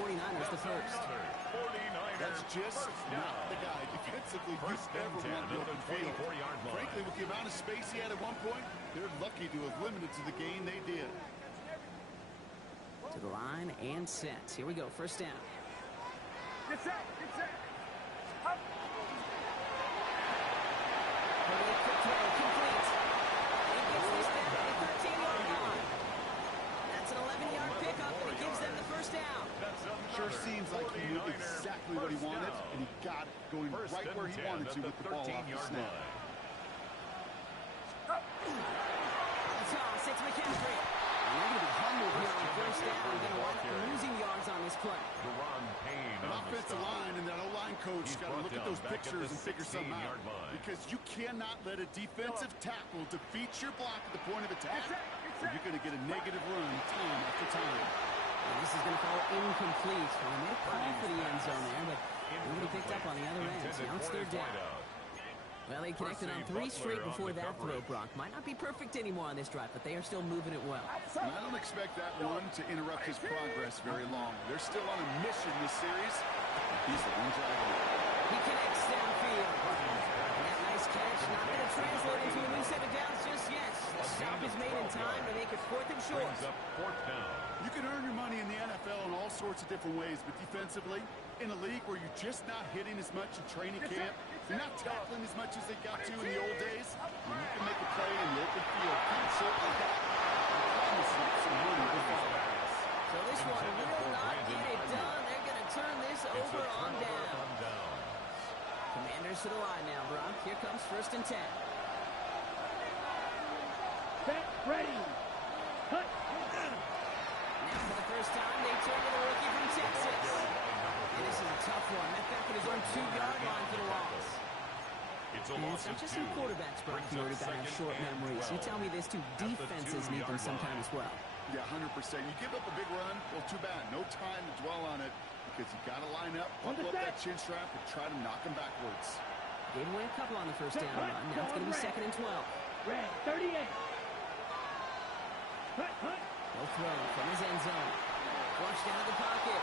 49ers the first. That's just not the guy defensively you ever want to open field. Frankly, with the amount of space he had at one point, they're lucky to have limited to the gain they did. To the line and set. Here we go, first down. Get set, get set. Complete. He gets this down to the 13-yard line. That's an 11-yard pickup, and it gives them the first down. Sure seems like he knew exactly what he wanted, and he got it going right where he wanted to with the ball off the snap. Toss, it's McCaffrey. And they're going to be humbled here on first down. They're going to wind up losing yards on this play. An offensive line and that O-line coach got to look at those pictures and figure something out. Because you cannot let a defensive tackle defeat your block at the point of attack, or you're going to get a negative run time after time. And this is going to fall incomplete. Well, they made a call for the end zone there, but nobody picked up on the other end. So now it's third down. Well, they connected on 3 straight before that throw, Brock. Might not be perfect anymore on this drive, but they are still moving it well. And I don't expect that one to interrupt his progress very long. They're still on a mission this series. He's the one driving it. He connects downfield. And that nice catch not going to translate into a new set of downs just yet. The stop is made in time to make it 4th and short. You can earn your money in the NFL in all sorts of different ways, but defensively, in a league where you're just not hitting as much in training camp, you're not tackling as much as they got to in the old days, when you can make a play in the open field, kind of short like that, I promise you some money will follow. So this one will not get it done. They're going to turn this over on down. Commanders to the line now, Brock. Here comes 1st and 10. Set, ready. Cut. Now for the first time, they turn to the rookie from Texas. And this is a tough one. Met back at his own 2-yard line for the loss. And it's not just some quarterbacks, Brock, who already got have short memories. You tell me this too, defenses need them sometime as well. Yeah, 100%. You give up a big run, well, too bad. No time to dwell on it because you got to line up, buckle up that chin strap, and try to knock them backwards. Gave away a couple on the first down run. Now it's going to be 2nd and 12. Red, 38. Cut, cut. No throw from his end zone. Flushed out of the pocket.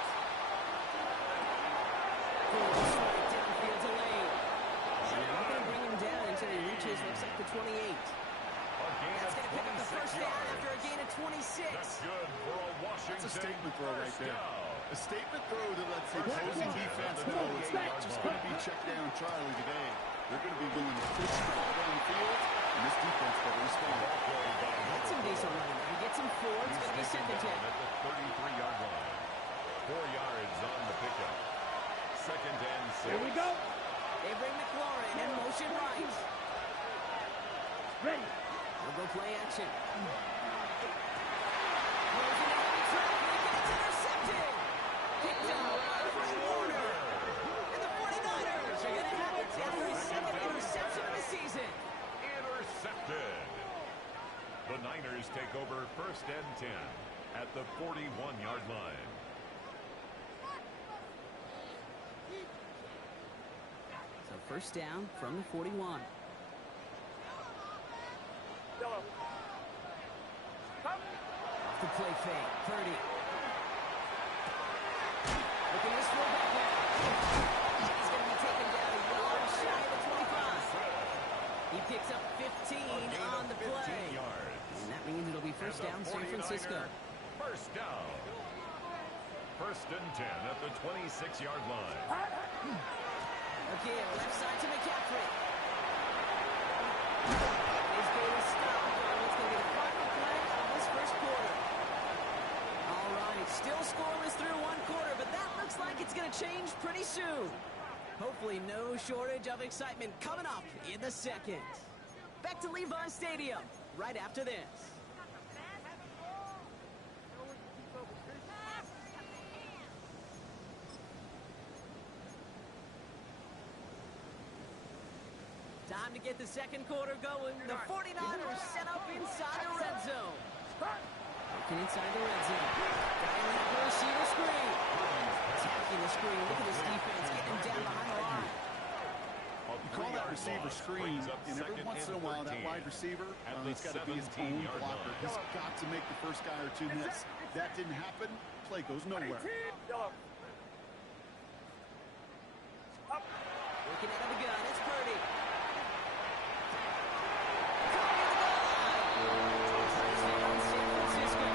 Straight downfield to Lane. And they're not going to bring him down until he reaches, looks like the 28. That's going to pick up the first down after a gain of 26. That's a statement throw right there. A statement throw that lets the opposing defense know it's not just going to be check down Charlie today. They're going to be willing to push the ball down the field, and this defense better respond. Gets some decent running. He gets him 4. It's going to be 2nd and 10. At the 33-yard line. 4 yards on the pickup. 2nd and 6. Here we go. They bring McLaurin in motion right. Ready. They'll go play action. Throws into heavy traffic, and it's intercepted. Picked up by Fred Warner. And the 49ers are going to have it after his 2nd interception of the season. Intercepted. The Niners take over 1st and 10 at the 41-yard line. So first down from the 41. Yellow. Off the play fake. Purdy. Looking to throw back now. He's going to be taken down a yard shy of the 25. He picks up 15 on the play. And that means it'll be first down San Francisco. First down. 1st and 10 at the 26-yard line. Again, left side to McCaffrey. He's going to stop on what's going to be the final play of this first quarter. All right, still scoreless through 1 quarter, but that looks like it's going to change pretty soon. Hopefully no shortage of excitement coming up in the 2nd. Back to Levi Stadium right after this. Time to get the 2nd quarter going. The 49ers set up inside the red zone. Looking inside the red zone. Dialing up the receiver screen. Attacking the screen. Look at this defense getting him down behind the line. You call that receiver screen, and every once in a while, that wide receiver, he's got to be his own blocker. He's got to make the first guy or two miss. That didn't happen. Play goes nowhere. Looking out of the gun, it's Purdy. Touchdown, San Francisco.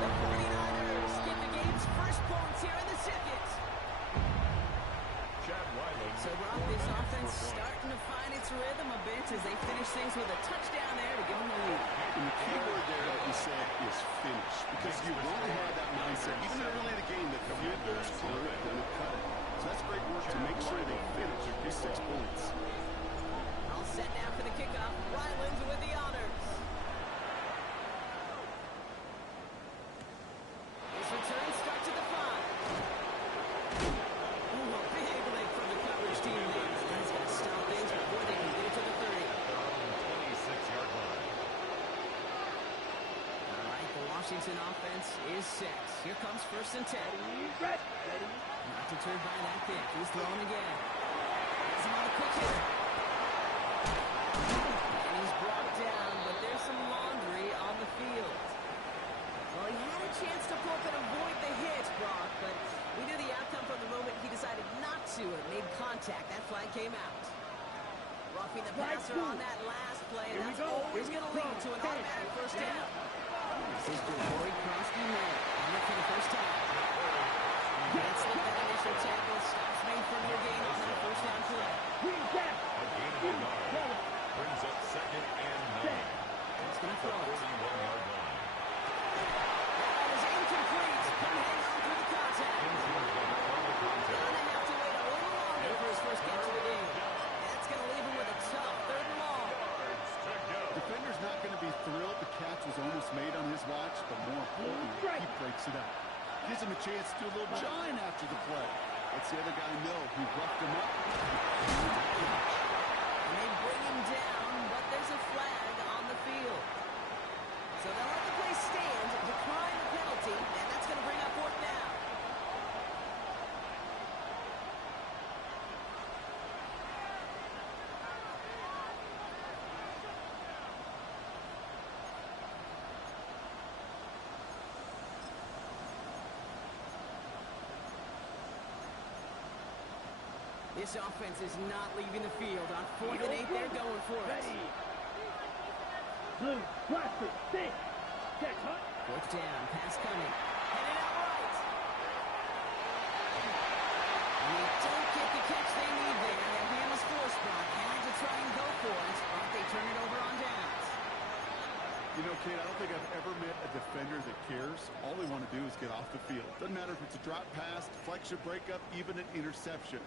The 49ers get the game's first points here in the second. So, Brock, this offense starting to find its rhythm a bit as they finish things with a touchdown there to give them the lead. And the key word there, like you said, is finish. Because you want to have that mindset, even early in the game, that field goals aren't going to cut it. So that's great work to make sure they finish with 6 points. All set now for the kickoff. Rylands with the honors. This return starts at the 5. Ooh, a big leg from the coverage team there. He's got to stop things before they can get it to the 30. 26-yard line. All right, the Washington offense is set. Here comes 1st and 10. Not deterred by that kick. He's throwing again. Has him on a quick hitter. And he's brought down, but there's some laundry on the field. Well, he had a chance to pull up and avoid the hit, Brock, but we knew the outcome from the moment he decided not to and made contact. That flag came out. Roughing the passer on that last play, and that's always going to lead to an automatic first down. This is Corey Krosky man on it for the first time. Can't slip that initial tackle. Stops made from your gain on that first down play. A gain of a yard. Brings up 2nd and 9. He's going to throw it. 41-yard line. That was incomplete. Couldn't hang on through the contact. Gonna have to wait a little longer for his first catch of the game. That's going to leave him with a tough 3rd and long. Defender's not going to be thrilled the catch was almost made on his watch, but more importantly, he breaks it up. Gives him a chance to do a little jawing after the play. Lets the other guy know he roughed him up. And they bring him down, but there's a flag on the field. So they'll let the play stand, decline the penalty, and that's going to bring up 4th down. This offense is not leaving the field. On 4th and 8, they're going for it. Blue, plastic, stick. Catch, huh? 4th down, pass coming. Headed out right. And they don't get the catch they need there. Their hand was forced, Brock. Had to try and go for it, but they turn it over on downs. You know, Kate, I don't think I've ever met a defender that cares. All they want to do is get off the field. Doesn't matter if it's a drop pass, deflection, breakup, even an interception.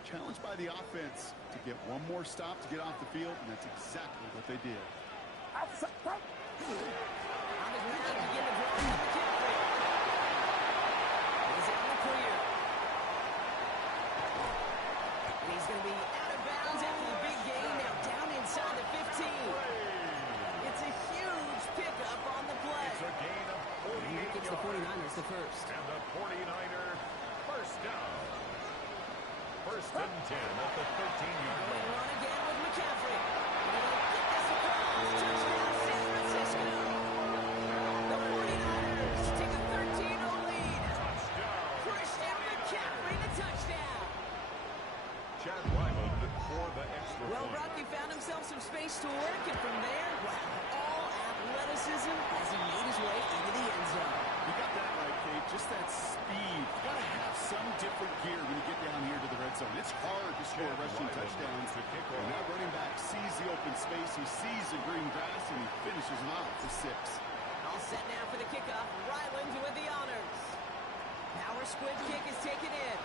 Challenged by the offense to get one more stop to get off the field, and that's exactly what they did. On the ground, begin to draw from McCaffrey. He's out of the clear. And he's going to be out of bounds after the big gain. Now down inside the 15. It's a huge pickup on the play. It's a gain of 48 Gets the 49ers the first. And the 49er first down. 1st and 10 at the 13-yard Going line. run again with McCaffrey. And he'll get this across. Touchdown, San Francisco. The 49ers take a 13-0 lead. Touchdown. Christian McCaffrey, the touchdown. Chad Ryland for the extra Well, point. Rocky found himself some space to work, and from there, wow, all athleticism as he made his way into the end zone. You got that right, Kate. Just that speed. You got to have some different gear when you get down here to the red zone. It's hard to score rushing touchdowns. And that running back sees the open space. He sees the green grass, and he finishes it off for 6. All set now for the kickoff. Ryland with the honors. Power squib kick is taken in.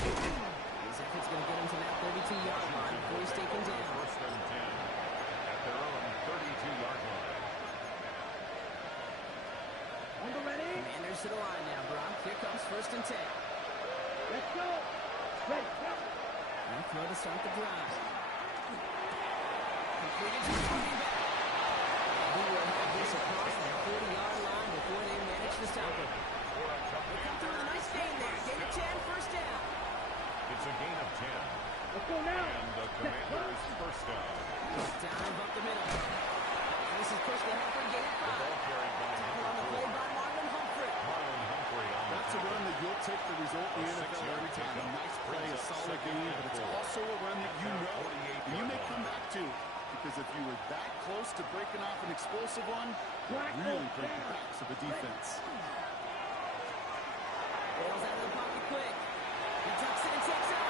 His effort's going to get him to that 32-yard line before he's taken down. 1st and 10 at their own 32-yard line. Ready? Commanders to the line now, Brock. Here comes 1st and 10. Let's go. Ready, go. And throw to start the drive. Completed to the running back. He will have this across the 40-yard line before they manage to stop him. They come through with a nice gain there. Gain of 10, first down. It's a gain of 10. Let's go now. And the Commanders first down. Dive up the middle. And this is pushed ahead for a gain of 5. Ball carried by Tackle on the play by Marlon Humphrey. Marlon Humphrey on That's a run that you'll take the result in the NFL every time. A nice play, a solid game, but it's also a run that you know and you may come back to. Because if you were that close to breaking off an explosive one, really break the backs of the defense. Ball's out of the pocket quick. He tucks it and takes it.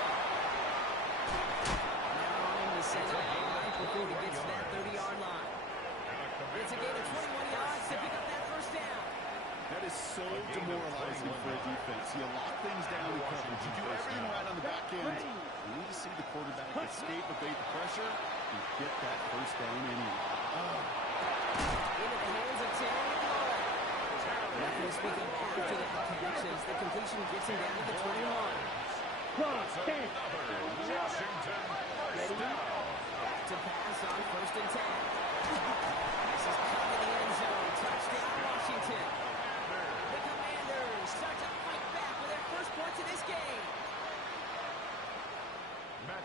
Now on him to send it right before he gets to that 30-yard line. It's a gain of 21 yards to pick up that first down. That is so demoralizing for a defense. You lock things down in coverage. You do everything right on the back end. You need to see the quarterback escape, evade the pressure, and get that first down anyway. Into the hands of Terry McLaurin. Nothing to speak of after that connection as the completion gets him down to the 21. Washington first down. Back to pass on 1st and 10. This is caught in the end zone. Touchdown, Washington. The Commanders start to fight back with their first points in this game.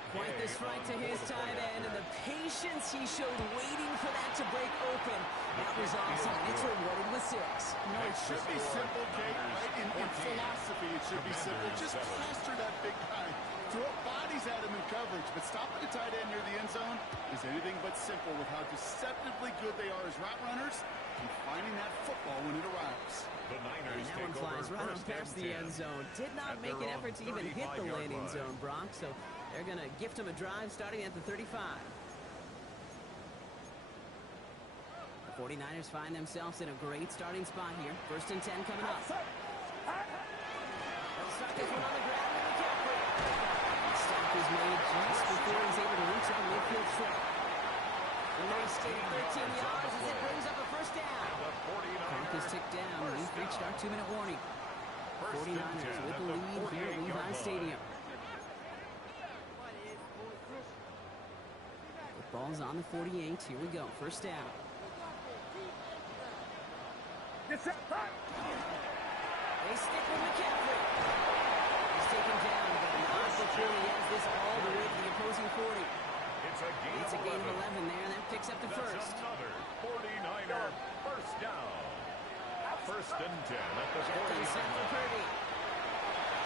Quite the strike to his tight end, and the patience he showed waiting for that to break open. That was awesome, and it's rewarded with 6. No, it should be simple, Kate, right? In philosophy, it should be simple. Just plaster that big guy. Throw bodies at him in coverage, but stopping a tight end near the end zone is anything but simple with how deceptively good they are as route runners and finding that football when it arrives. The Niners And that one flies right on past the end zone. Did not make an effort to even hit the landing zone, Brock, so they're going to gift him a drive starting at the 35. The 49ers find themselves in a great starting spot here. 1st and 10 coming up. They'll start this one on the ground with McCaffrey. Stop is made just before he's able to reach up a midfield strike. A nice gain of 13 yards as it brings up a first down. Clock is ticked down. We've reached our 2-minute warning. 49ers with the lead here at Levi Stadium. The ball's on the 48. Here we go. First down. They stick with McCaffrey. He's taken down, but not before he has this all the way to the opposing 40. It's a gain of 11 there, and that picks up the first. That's another 49er first down. 1st and 10 at the 40. Purdy. The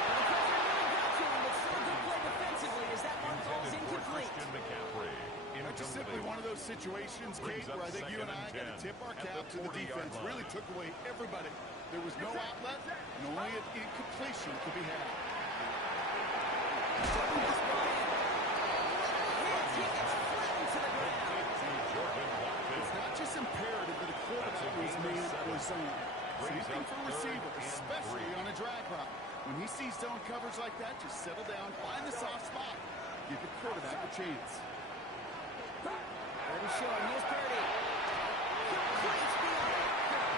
pressure really got to him, but still a good play defensively as that one falls incomplete. Just simply one of those situations, Kate, where I think you and I got to tip our cap to the defense. Really took away everybody. There was no outlet, and only an incompletion could be had. It's not just imperative that a quarterback is made for a zone. Same thing for a receiver, especially on a drag route. When he sees zone coverage like that, just settle down, find the soft spot, give the quarterback a chance. Purdy showing, here's Purdy. Completes beyond it.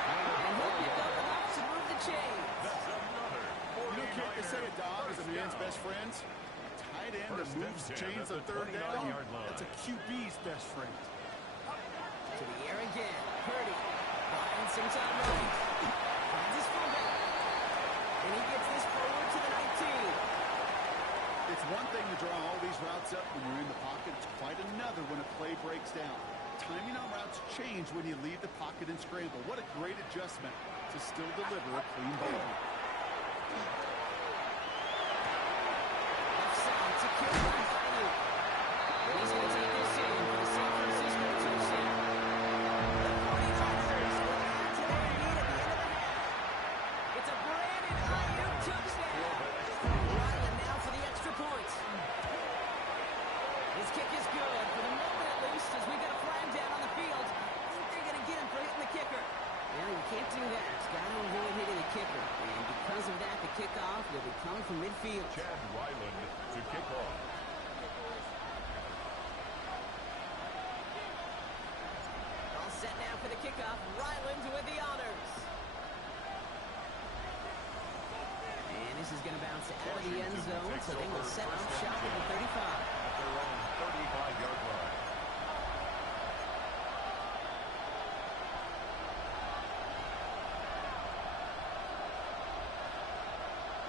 And he'll pick up enough to move the chains. You know, Kate, they say a dog is a man's best friend. A tight end that moves chains on 3rd down, that's a QB's best friend. To the air again. Purdy buying some time running. Finds his fullback. And he gets this forward to the 19. It's one thing to draw all these routes up when you're in the pocket. It's quite another when a play breaks down. Timing on routes change when you leave the pocket and scramble. What a great adjustment to still deliver a clean ball. Left side to kill by Ayuk. He's going to take this in for the San Francisco touchdown. The 49ers will add to their lead at the end of the half. It's a Brandon Ayuk touchdown. Ryland now for the extra points. His kick is good, for the moment at least, as we got a flag down on the field. I think they're going to get him for hitting the kicker. Well, you can't do that. He's got to avoid hitting the kicker. And because of that, the kickoff will be coming from midfield. Chad Ryland to kick off. All set now for the kickoff. Ryland with the honors. And this is going to bounce out of the end zone, so they will set up shop at the 35. At their own 35-yard line.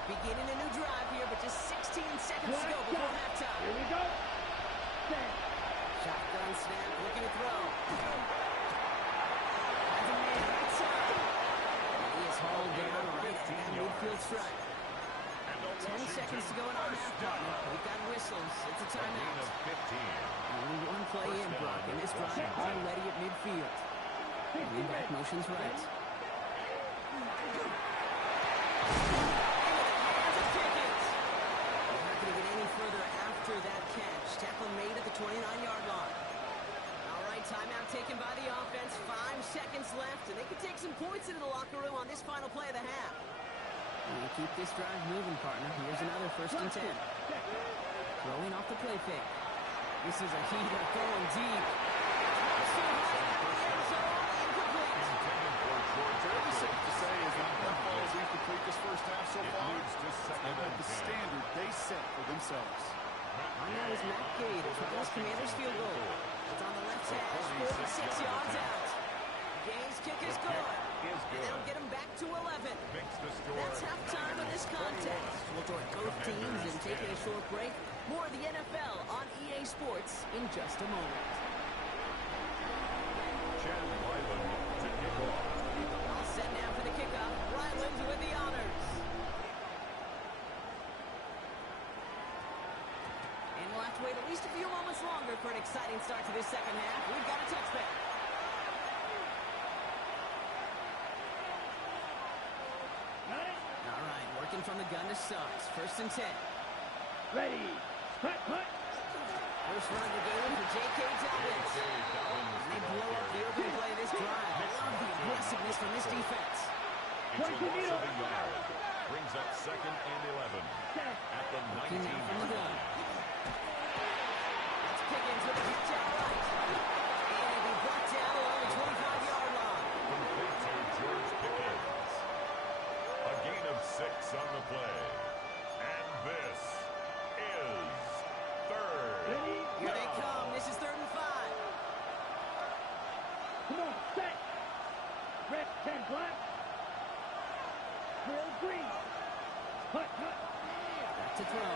Beginning a new drive here, but just 16 seconds to go before halftime. Here we go. Shotgun snap, looking to throw. Has a man right side. He is hauled down right at A gain timeout. of 15. Only one play in, Brock, and this drive is already at midfield. Lean back motions right. Not going to get any further after that catch. Tackle made at the 29-yard line. All right, timeout taken by the offense. 5 seconds left, and they can take some points into the locker room on this final play of the half. And keep this drive moving, partner. Here's another 1st and 10. Throwing off the play fake. This is a heater going deep. Fairly safe to say is that that ball is incomplete this first half so far. Moves to second And and the 10. standard they set for themselves. On that is Matt Gay to try this Commanders field goal. It's on the left hash, 46 yards out. Gay's kick is good. And that'll get him back to 11. Makes the score. That's halftime of this contest. We'll join both teams in taking a short break. More of the NFL on EA Sports in just a moment. Chad Ryland to kick off. All set now for the kickoff. Ryland with the honors. And we'll have to wait at least a few moments longer for an exciting start to this second half. We've got a touchback. All right, working from the gun to Suggs. 1st and 10. Ready. Hut, hut. First run of the game for J.K. Dobbins. And they blow up the open play of this drive. I love the aggressiveness from this defense. It's a loss of a yard. Brings up 2nd and 11. At the Looking now from the 19-yard gun. line. That's Pickens with a catch out right. And he'll be brought down along the 25-yard line. Complete to George Pickens. A gain of 6 on the play. And this is 3rd. Ready. Here they come. This is 3rd and 5. Come on, set. Red, 10 black. Clear green. Hut, hut. Back to throw.